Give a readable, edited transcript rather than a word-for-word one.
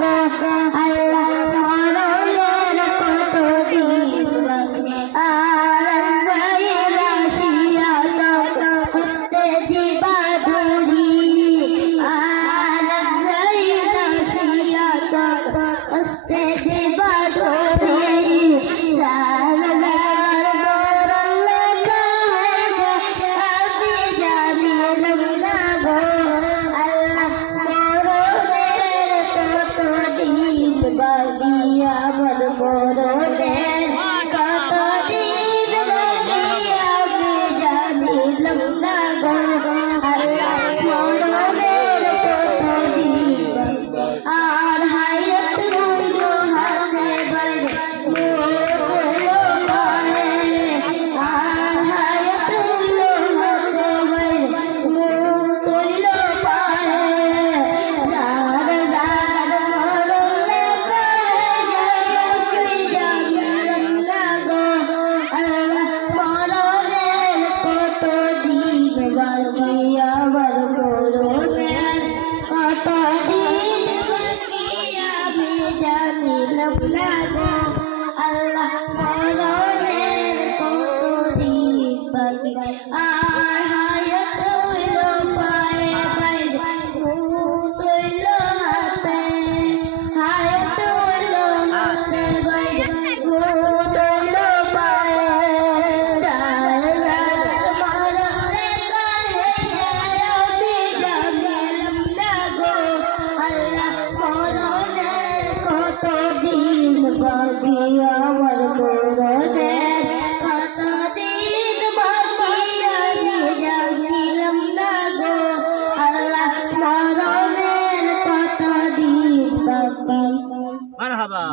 গো আল্লাহ মরণের কত দিন বাকি আর রাশিয়া তো হস্তে দিবা ধরি আর রাশিয়া তো হস্তে দিবা ধরি বাগিয়া বড় বড় দেন কতদিন বাগিয়া আমি জানিলাম না গো আল্লাহ মরণের কতদিন আর হায়াত হইল হাতে বাইরে মোর পায়ে আর হায়াত হইল হাতে বাইরে মোর কইল পায়ে বাগিয়া বড় বড় দেন কতদিন বাগিয়া আমি জানিলাম না গো আল্লাহ মরণের কতদিন বাকি আর হায়াত হইল পায়ে বাইরে মুত হইল হাতে হায়াত হইল হাতে বাইরে মুত হইল পায়ে বাগিয়া বড় বড় দেন কতদিন বাগিয়া আমি জানিলাম না গো আল্লাহ মরণের কতদিন বাকি মারহাবা